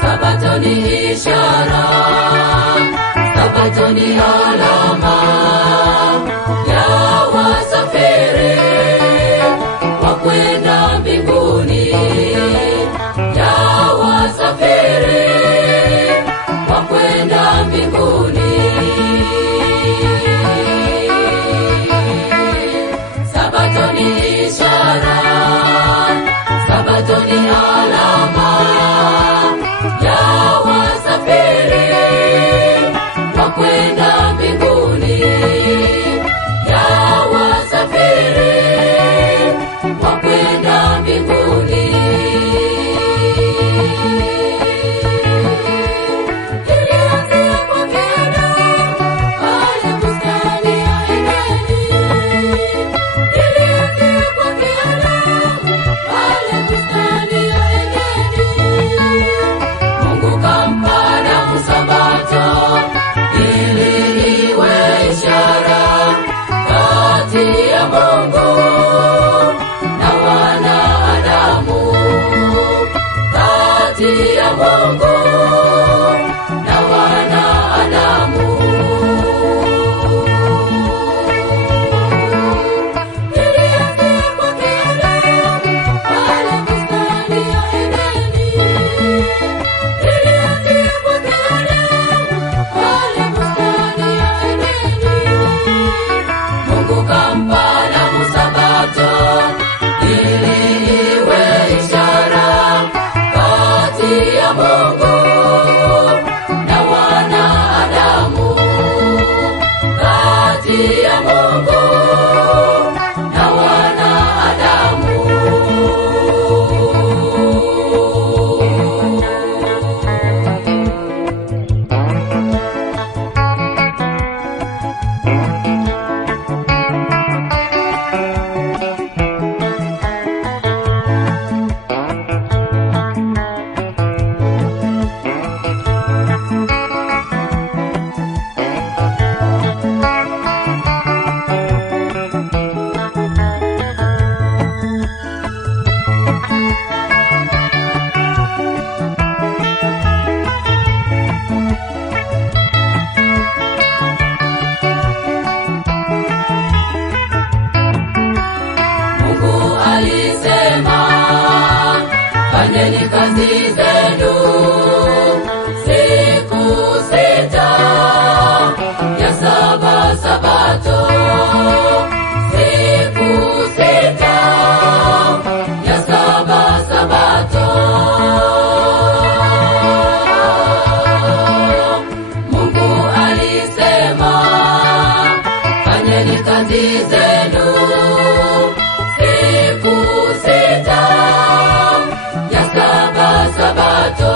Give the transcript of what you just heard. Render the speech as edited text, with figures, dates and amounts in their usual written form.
Sabato ni ishara, Sabato ni alama ya wasafiri wa kwenda mbinguni, ya wasafiri wa kwenda mbinguni. Sabato ni ishara, Sabato ni alama ya wasafiri wa kwenda mbinguni, ya wasafiri wa kwenda mbinguni. Ilianzia kwake Adamu pale bustani ya Edeni, ilianzia kwake Adamu pale bustani ya Edeni. Mungu kampa Adamu Sabato ili iwe ishara kati ya Mungu na wanadamu, kati ya Mungu na wanadamu. Ilianzia kwake Adamu pale bustani ya Edeni, ilianzia kwake Adamu pale bustani ya Edeni. Mungu kampa Adamu Sabato ili iwe ishara kati ya Mungu na wanadamu, kati ya Mungu na wanadamu. Mungu alisema, fanyeni kazi zenu siku sita, ya saba Sabato. Siku sita, ya saba Sabato. Mungu alisema, fanyeni kazi zenu siku sita, ya saba Sabato.